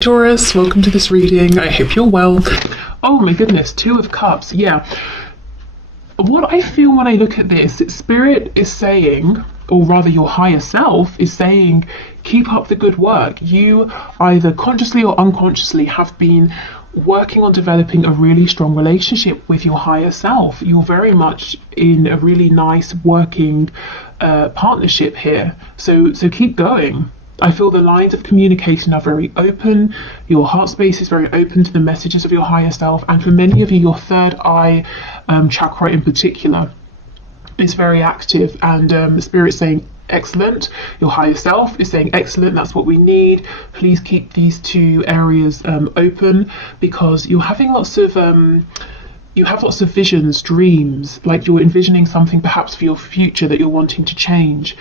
Taurus, welcome to this reading. I hope you're well. Oh my goodness, Two of Cups. Yeah. What I feel when I look at this, Spirit is saying, or rather your higher self is saying, keep up the good work. You either consciously or unconsciously have been working on developing a really strong relationship with your higher self. You're very much in a really nice working partnership here. So keep going. I feel the lines of communication are very open. Your heart space is very open to the messages of your higher self. And for many of you, your third eye chakra in particular is very active. And Spirit saying, excellent. Your higher self is saying, excellent. That's what we need. Please keep these two areas open, because you're having lots of you have lots of visions, dreams, like you're envisioning something perhaps for your future that you're wanting to change.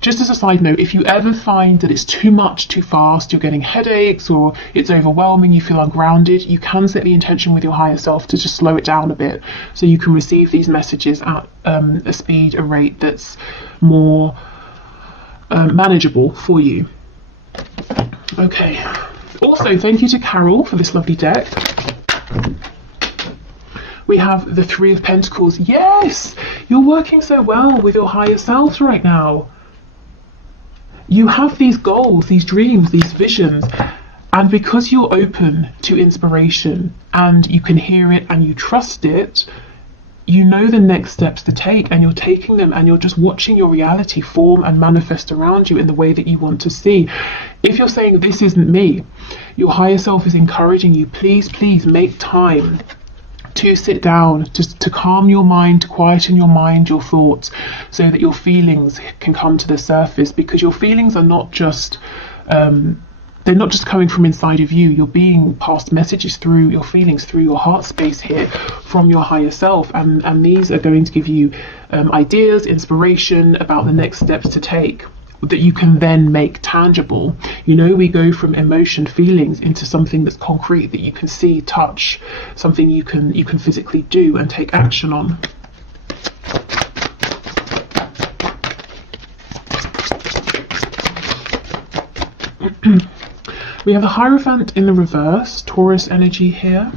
Just as a side note, if you ever find that it's too much, too fast, you're getting headaches or it's overwhelming, you feel ungrounded, you can set the intention with your higher self to just slow it down a bit so you can receive these messages at a speed, a rate that's more manageable for you. Okay. Also, thank you to Carol for this lovely deck. We have the Three of Pentacles. Yes! You're working so well with your higher self right now. You have these goals, these dreams, these visions, and because you're open to inspiration and you can hear it and you trust it, you know the next steps to take, and you're taking them, and you're just watching your reality form and manifest around you in the way that you want to see. If you're saying, this isn't me, your higher self is encouraging you, please make time to sit down, just to calm your mind, to quieten your mind, your thoughts, so that your feelings can come to the surface, because your feelings are not just they're not just coming from inside of you. You're being passed messages through your feelings, through your heart space here, from your higher self, and these are going to give you ideas, inspiration about the next steps to take that you can then make tangible. You know, we go from emotion, feelings, into something that's concrete, that you can see, touch, something you can physically do and take action on. We have the Hierophant in the reverse, Taurus energy here.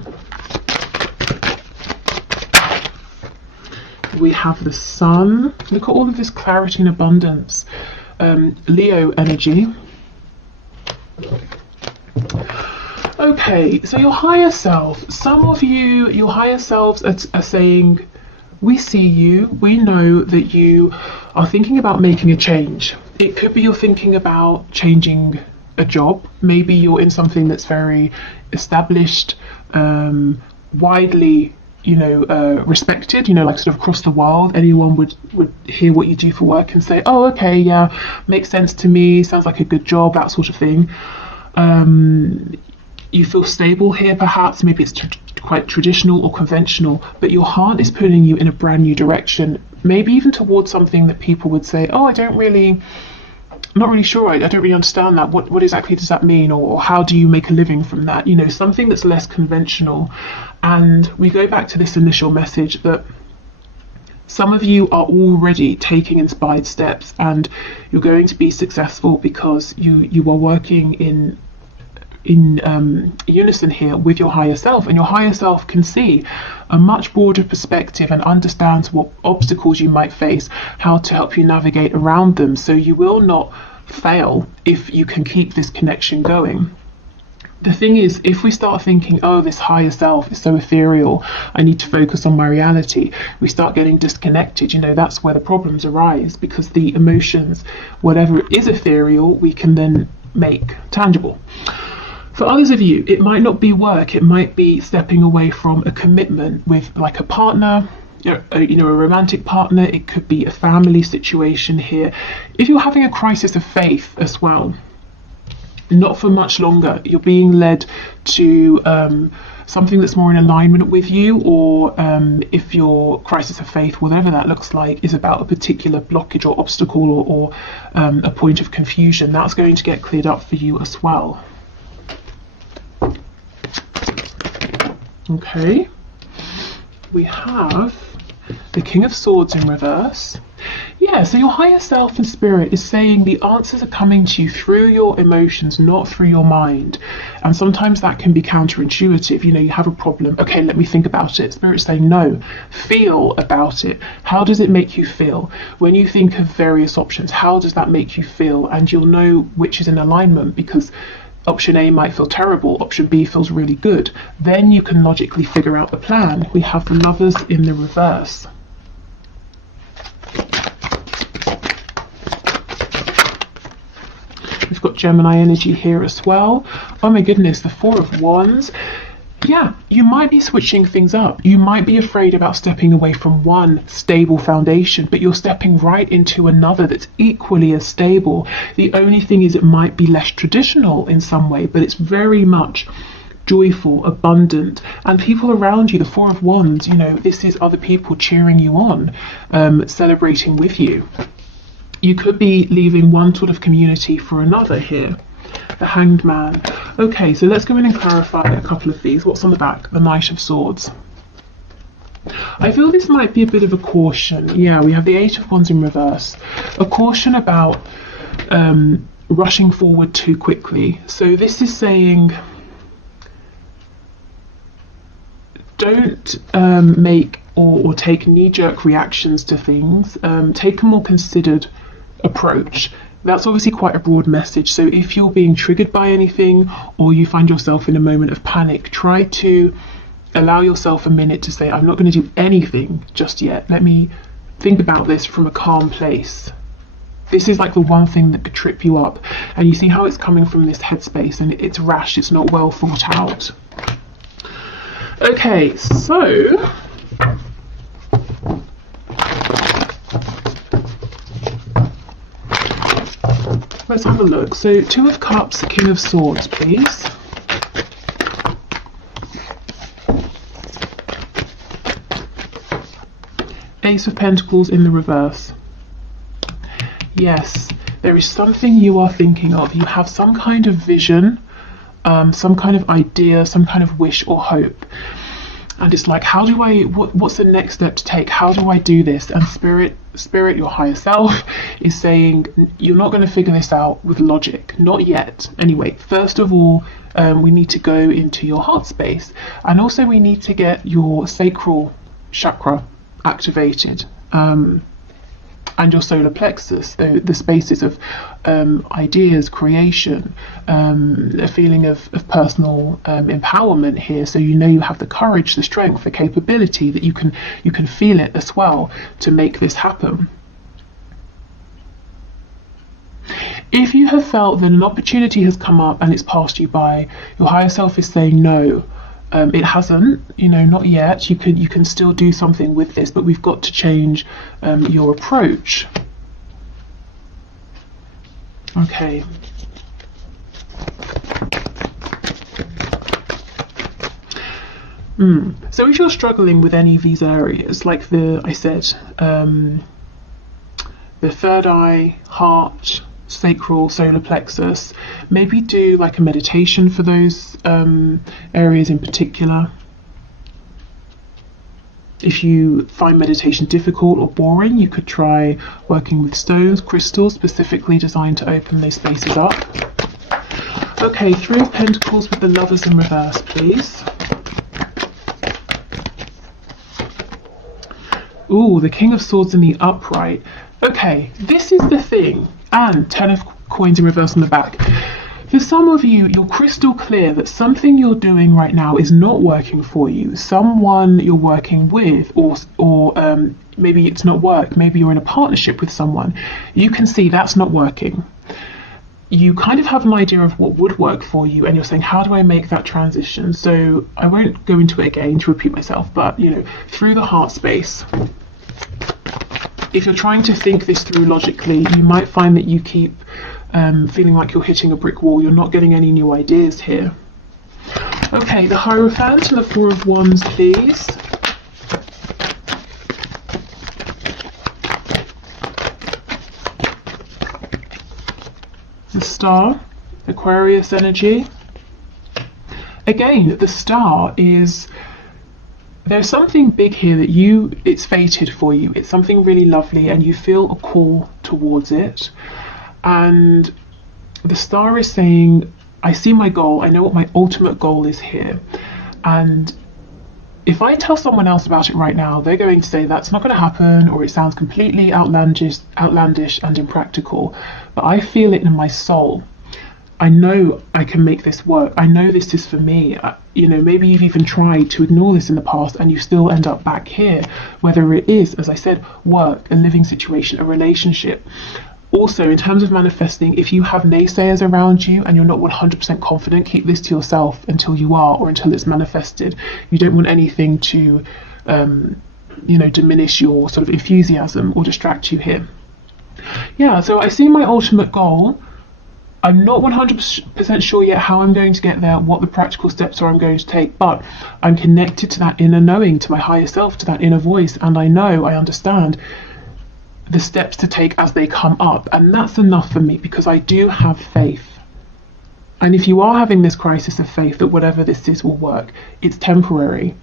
We have the Sun. Look at all of this clarity and abundance. Leo energy. Okay, so your higher self, some of you, your higher selves are saying, we see you, we know that you are thinking about making a change. It could be you're thinking about changing a job. Maybe you're in something that's very established, widely respected, like sort of across the world. Anyone would hear what you do for work and say, oh, okay, yeah, makes sense to me, sounds like a good job, that sort of thing. You feel stable here, perhaps. Maybe it's quite traditional or conventional, but your heart is pulling you in a brand new direction, maybe even towards something that people would say, oh, I'm not really sure, I don't really understand that. What exactly does that mean? Or how do you make a living from that? Something that's less conventional. And we go back to this initial message that some of you are already taking inspired steps, and you're going to be successful because you are working in unison here with your higher self, and your higher self can see a much broader perspective and understands what obstacles you might face, how to help you navigate around them, so you will not fail if you can keep this connection going. The thing is, if we start thinking, oh, this higher self is so ethereal, I need to focus on my reality, we start getting disconnected. That's where the problems arise, because the emotions, whatever is ethereal, we can then make tangible. For others of you, it might not be work, it might be stepping away from a commitment with like a partner, a romantic partner. It could be a family situation here. If you're having a crisis of faith as well, not for much longer, you're being led to something that's more in alignment with you, or if your crisis of faith, whatever that looks like, is about a particular blockage or obstacle or a point of confusion, that's going to get cleared up for you as well. Okay, we have the King of Swords in reverse. Yeah, Yeah, so your higher self and spirit is saying the answers are coming to you through your emotions, not through your mind. And sometimes that can be counterintuitive. You know, you have a problem. Okay, let me think about it. Spirit's saying, no, feel about it. How does it make you feel? When you think of various options, how does that make you feel? And you'll know which is in alignment, because option A might feel terrible, option B feels really good. Then you can logically figure out the plan. We have the Lovers in the reverse. We've got Gemini energy here as well. Oh my goodness, the Four of Wands. Yeah, you might be switching things up. You might be afraid about stepping away from one stable foundation, but you're stepping right into another that's equally as stable. The only thing is it might be less traditional in some way, but it's very much joyful, abundant, and people around you, the Four of Wands, you know, this is other people cheering you on, celebrating with you. You could be leaving one sort of community for another here. The Hanged Man. Okay, so let's go in and clarify a couple of these. What's on the back? The Knight of Swords. I feel this might be a bit of a caution. Yeah, we have the Eight of Wands in reverse. A caution about rushing forward too quickly. So this is saying, don't make or take knee-jerk reactions to things. Take a more considered approach. That's obviously quite a broad message, so if you're being triggered by anything or you find yourself in a moment of panic, try to allow yourself a minute to say, I'm not going to do anything just yet. Let me think about this from a calm place. This is like the one thing that could trip you up, and you see how it's coming from this headspace, and it's rash, it's not well thought out. Okay, so let's have a look. So Two of Cups, King of Swords, please. Ace of Pentacles in the reverse. Yes, there is something you are thinking of. You have some kind of vision, some kind of idea, some kind of wish or hope. And it's like, how do I, what's the next step to take? How do I do this? And spirit, your higher self, is saying, you're not going to figure this out with logic. Not yet. Anyway, first of all, we need to go into your heart space. And also we need to get your sacral chakra activated. And your solar plexus, the spaces of ideas, creation, a feeling of personal empowerment here. So you know you have the courage, the strength, the capability, that you can feel it as well to make this happen. If you have felt that an opportunity has come up and it's passed you by, your higher self is saying no. It hasn't, you know, not yet. You can still do something with this, but we've got to change your approach. Okay. So if you're struggling with any of these areas, like I said, the third eye, heart, sacral, solar plexus, maybe do like a meditation for those areas in particular. If you find meditation difficult or boring, you could try working with stones, crystals specifically designed to open those spaces up. Okay, Three of Pentacles with the Lovers in reverse, please. Ooh, the King of Swords in the upright. Okay, this is the thing. And 10 of Coins in reverse on the back. For some of you, you're crystal clear that something you're doing right now is not working for you. Someone you're working with, or maybe it's not work, maybe you're in a partnership with someone. You can see that's not working. You kind of have an idea of what would work for you, and you're saying, how do I make that transition? So I won't go into it again to repeat myself, but you know, through the heart space, if you're trying to think this through logically, you might find that you keep feeling like you're hitting a brick wall. You're not getting any new ideas here. Okay, the Hierophant and the Four of Wands, please. The Star, Aquarius energy. Again, the Star is there's something big here that it's fated for you. It's something really lovely and you feel a call towards it. And the star is saying, I see my goal, I know what my ultimate goal is here. And if I tell someone else about it right now, they're going to say that's not going to happen, or it sounds completely outlandish and impractical. But I feel it in my soul. I know I can make this work. I know this is for me. Maybe you've even tried to ignore this in the past and you still end up back here, whether it is, as I said, work, a living situation, a relationship. Also, in terms of manifesting, if you have naysayers around you and you're not 100% confident, keep this to yourself until you are, or until it's manifested. You don't want anything to, diminish your sort of enthusiasm or distract you here. Yeah, so I see my ultimate goal. I'm not 100% sure yet how I'm going to get there, what the practical steps are I'm going to take, but I'm connected to that inner knowing, to my higher self, to that inner voice, and I understand the steps to take as they come up, and that's enough for me because I do have faith. And if you are having this crisis of faith that whatever this is will work, it's temporary.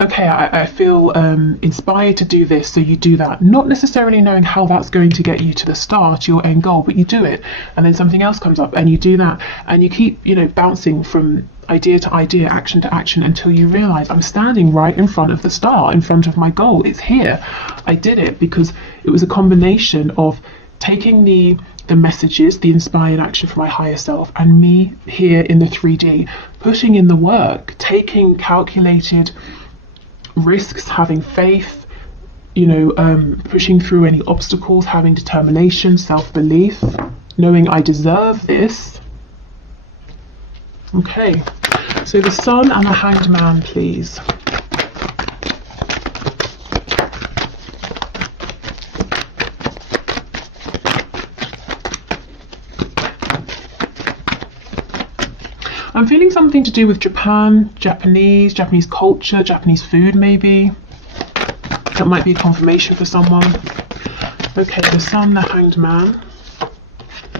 Okay, I feel inspired to do this, so you do that, not necessarily knowing how that's going to get you to the start, your end goal, but you do it, and then something else comes up and you do that, and you keep bouncing from idea to idea, action to action, until you realize I'm standing right in front of the star, in front of my goal. It's here. I did it because it was a combination of taking the messages, the inspired action from my higher self, and me here in the 3D, putting in the work, taking calculated risks, having faith, pushing through any obstacles, having determination, self-belief, knowing I deserve this. Okay, so the Sun and the Hanged Man, please. I'm feeling something to do with Japan, Japanese culture, Japanese food maybe. That might be a confirmation for someone. Okay, the Sun, the Hanged Man.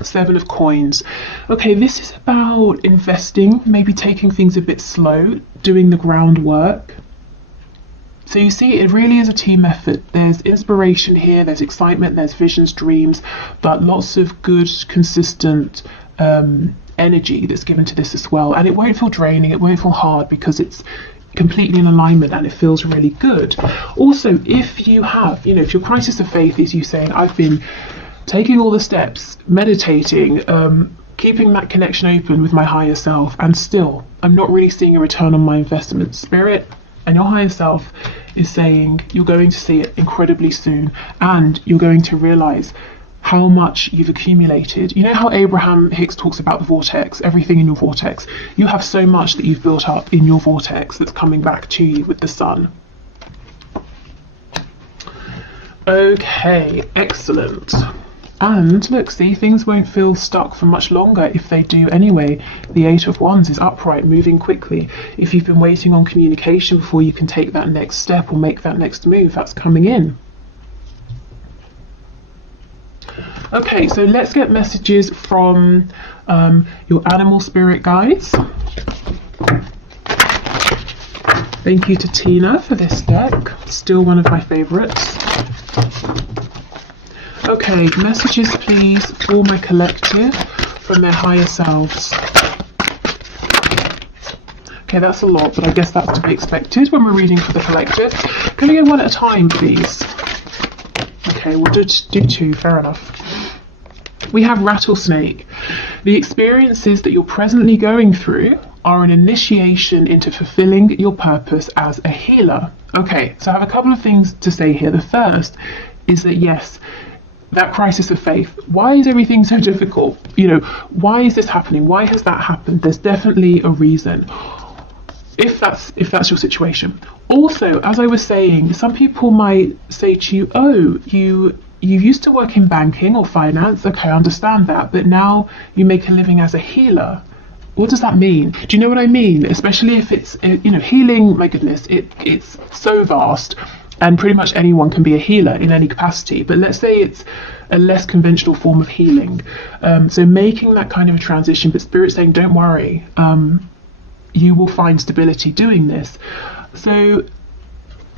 7 of Coins. Okay, this is about investing, maybe taking things a bit slow, doing the groundwork. So you see, it really is a team effort. There's inspiration here, there's excitement, there's visions, dreams, but lots of good, consistent energy that's given to this as well. And it won't feel draining, it won't feel hard because it's completely in alignment and it feels really good. Also, if you have, if your crisis of faith is you saying, I've been taking all the steps, meditating, keeping that connection open with my higher self, and still I'm not really seeing a return on my investment. Spirit and your higher self is saying you're going to see it incredibly soon, and you're going to realize how much you've accumulated. You know how Abraham Hicks talks about the vortex, everything in your vortex? You have so much that you've built up in your vortex that's coming back to you with the Sun. Okay, excellent. And look, see, things won't feel stuck for much longer if they do anyway. The 8 of Wands is upright, moving quickly. If you've been waiting on communication before you can take that next step or make that next move, that's coming in. Okay, so let's get messages from your animal spirit guides. Thank you to Tina for this deck, still one of my favorites. Okay, messages please for my collective from their higher selves. Okay, that's a lot, but I guess that's to be expected when we're reading for the collective. Can we go one at a time, please? Okay, we'll do 2, fair enough. We have Rattlesnake. The experiences that you're presently going through are an initiation into fulfilling your purpose as a healer. Okay, so I have a couple of things to say here. The first is that yes, that crisis of faith, why is everything so difficult? Why is this happening? Why has that happened? There's definitely a reason, if that's your situation. Also, as I was saying, some people might say to you, oh, you used to work in banking or finance. Okay, I understand that, but now you make a living as a healer. What does that mean? Do you know what I mean? Especially if it's, healing, my goodness, it's so vast. And pretty much anyone can be a healer in any capacity. But let's say it's a less conventional form of healing. So making that kind of a transition, but Spirit saying, don't worry, you will find stability doing this. So,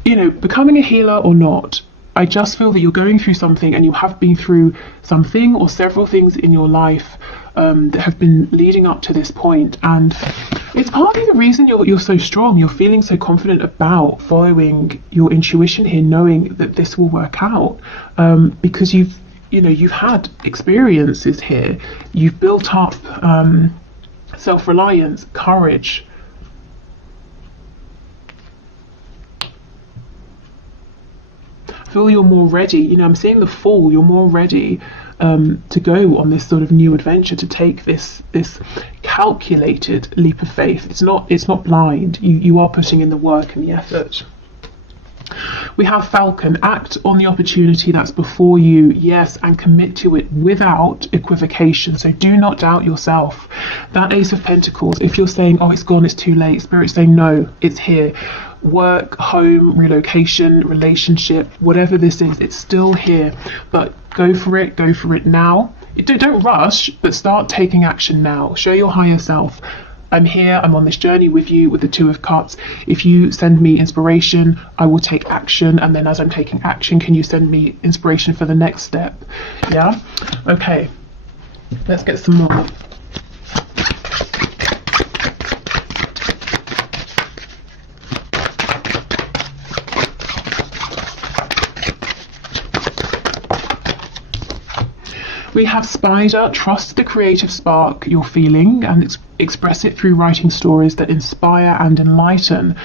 you know, becoming a healer or not, I just feel that you're going through something, and you have been through something or several things in your life that have been leading up to this point, and it's partly the reason you're so strong. You're feeling so confident about following your intuition here, knowing that this will work out, because you've had experiences here. You've built up self-reliance, courage. I feel you're more ready. You know, I'm seeing the Fool. You're more ready to go on this sort of new adventure, to take this calculated leap of faith. It's not blind. You are putting in the work and the effort. We have Falcon. Act on the opportunity that's before you, yes, and commit to it without equivocation. So do not doubt yourself. That Ace of Pentacles, if you're saying, oh, it's gone, it's too late, Spirit's saying, no, it's here. Work, home, relocation, relationship, whatever this is, it's still here. But go for it now. Don't rush, but start taking action now. Show your higher self, I'm here, I'm on this journey with you, with the Two of Cups. If you send me inspiration, I will take action, and then as I'm taking action, can you send me inspiration for the next step? Yeah? Okay, let's get some more. We have Spider. Trust the creative spark you're feeling and express it through writing stories that inspire and enlighten.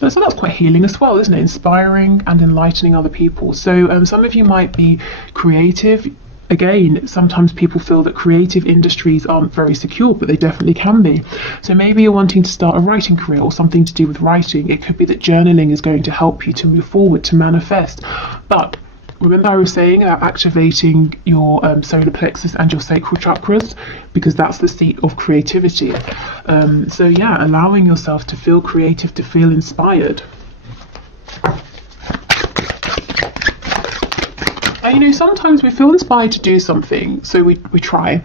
So that's quite healing as well, isn't it? Inspiring and enlightening other people. So some of you might be creative. Again, sometimes people feel that creative industries aren't very secure, but they definitely can be. So maybe you're wanting to start a writing career or something to do with writing. It could be that journaling is going to help you to move forward, to manifest. But remember, I was saying about activating your solar plexus and your sacral chakras, because that's the seat of creativity. So yeah, allowing yourself to feel creative, to feel inspired. And you know, sometimes we feel inspired to do something, so we try,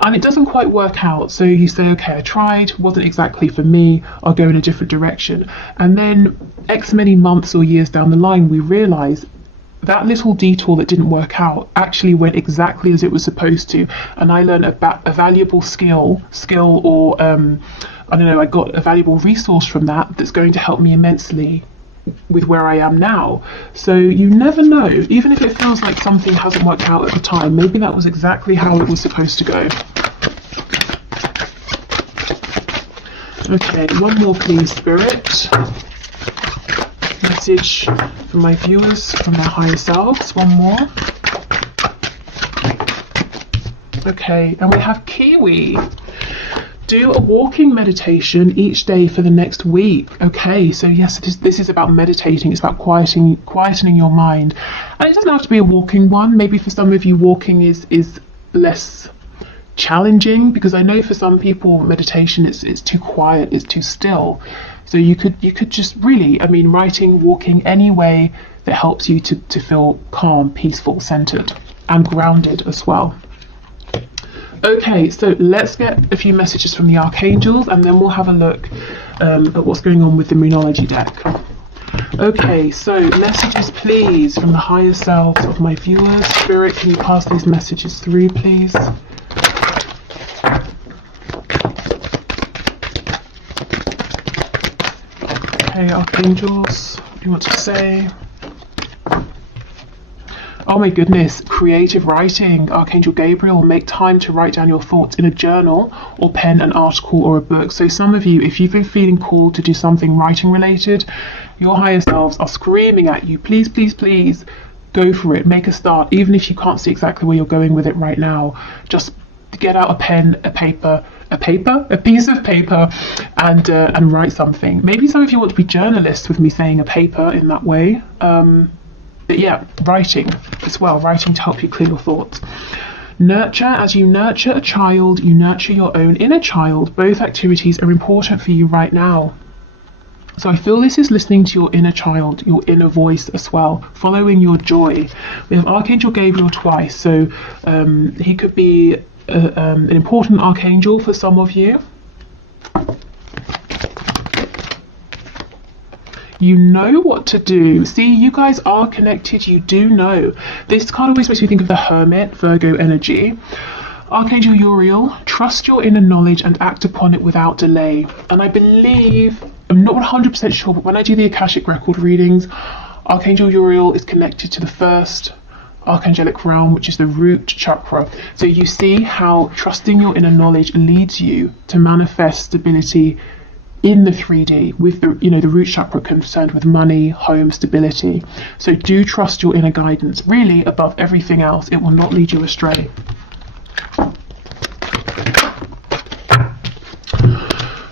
and it doesn't quite work out. So you say, okay, I tried, wasn't exactly for me, I'll go in a different direction. And then X many months or years down the line, we realise that little detour that didn't work out actually went exactly as it was supposed to, and I learned a valuable skill or I don't know, I got a valuable resource from that's going to help me immensely with where I am now. So you never know, even if it feels like something hasn't worked out at the time, maybe that was exactly how it was supposed to go. Okay, one more please, Spirit. Message from my viewers, from their higher selves. One more. Okay, and we have Kiwi. Do a walking meditation each day for the next week. Okay, so yes, this is about meditating. It's about quietening your mind, and it doesn't have to be a walking one. Maybe for some of you, walking is less challenging, because I know for some people meditation it's too quiet, it's too still. So you could just really, I mean, writing, walking, any way that helps you to feel calm, peaceful, centered, and grounded as well. Okay, so let's get a few messages from the archangels, and then we'll have a look at what's going on with the Moonology deck. Okay, so messages please from the higher selves of my viewers. Spirit, can you pass these messages through, please? Okay, archangels, what do you want to say? Oh my goodness, creative writing. Archangel Gabriel, make time to write down your thoughts in a journal or pen an article or a book. So some of you, if you've been feeling called to do something writing related, your higher selves are screaming at you, please, please, please, go for it, make a start. Even if you can't see exactly where you're going with it right now, just get out a pen, a piece of paper, and write something. Maybe some of you want to be journalists with me saying a paper in that way. But yeah, writing as well, writing to help you clear your thoughts. Nurture. As you nurture a child, you nurture your own inner child. Both activities are important for you right now. So I feel this is listening to your inner child, your inner voice as well, following your joy. We have Archangel Gabriel twice, so he could be an important archangel for some of you. You know what to do. See, you guys are connected. You do know. This card always makes me think of the Hermit, Virgo energy. Archangel Uriel, trust your inner knowledge and act upon it without delay. And I believe, I'm not 100% sure, but when I do the Akashic record readings, Archangel Uriel is connected to the first archangelic realm, which is the root chakra. So you see how trusting your inner knowledge leads you to manifest stability in the 3D, with the, you know, the root chakra concerned with money, home, stability. So do trust your inner guidance. Really, above everything else, it will not lead you astray.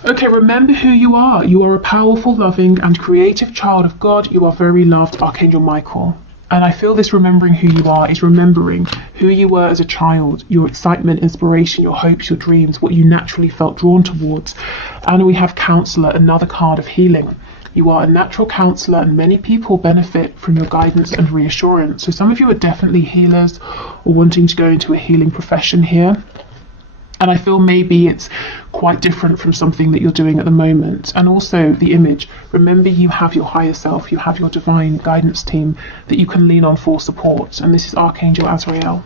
Okay, remember who you are. You are a powerful, loving, and creative child of God. You are very loved, Archangel Michael. And I feel this remembering who you are is remembering who you were as a child, your excitement, inspiration, your hopes, your dreams, what you naturally felt drawn towards. And we have Counselor, another card of healing. You are a natural counsellor, and many people benefit from your guidance and reassurance. So some of you are definitely healers or wanting to go into a healing profession here. And I feel maybe it's quite different from something that you're doing at the moment. And also the image. Remember, you have your higher self, you have your divine guidance team that you can lean on for support. And this is Archangel Azrael.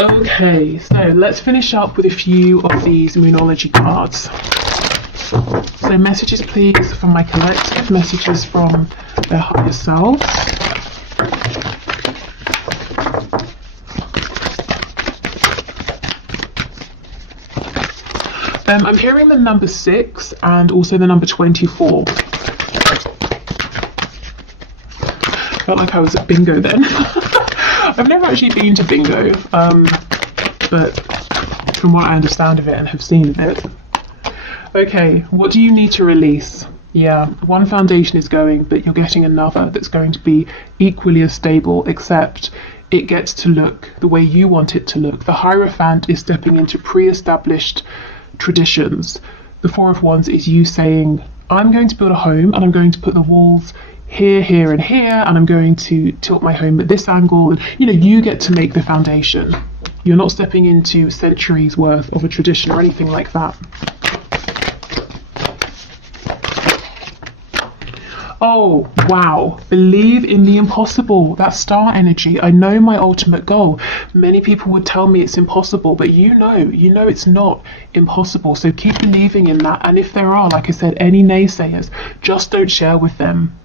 Okay, so let's finish up with a few of these Moonology cards. So messages, please, from my collective, messages from their higher selves. I'm hearing the number 6 and also the number 24. Felt like I was at bingo then. I've never actually been to bingo, but from what I understand of it and have seen of it. Okay, what do you need to release? Yeah, one foundation is going, but you're getting another that's going to be equally as stable, except it gets to look the way you want it to look. The Hierophant is stepping into pre-established traditions. The Four of Wands is you saying, I'm going to build a home and I'm going to put the walls here, here and here, and I'm going to tilt my home at this angle. And you know, you get to make the foundation. You're not stepping into centuries worth of a tradition or anything like that. Oh, wow. Believe in the impossible. That's star energy. I know my ultimate goal. Many people would tell me it's impossible, but you know it's not impossible. So keep believing in that. And if there are, like I said, any naysayers, just don't share with them.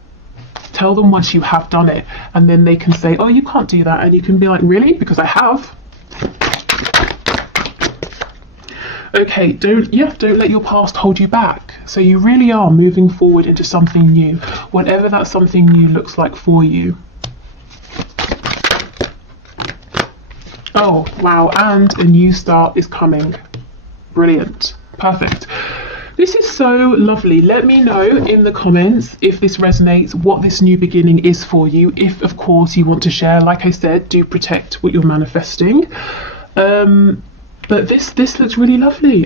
Tell them once you have done it, and then they can say, oh, you can't do that. And you can be like, really? Because I have. Okay, don't let your past hold you back. So you really are moving forward into something new, whatever that something new looks like for you. Oh, wow, and a new start is coming. Brilliant. Perfect. This is so lovely. Let me know in the comments if this resonates, what this new beginning is for you. If, of course, you want to share, like I said, do protect what you're manifesting. But this looks really lovely.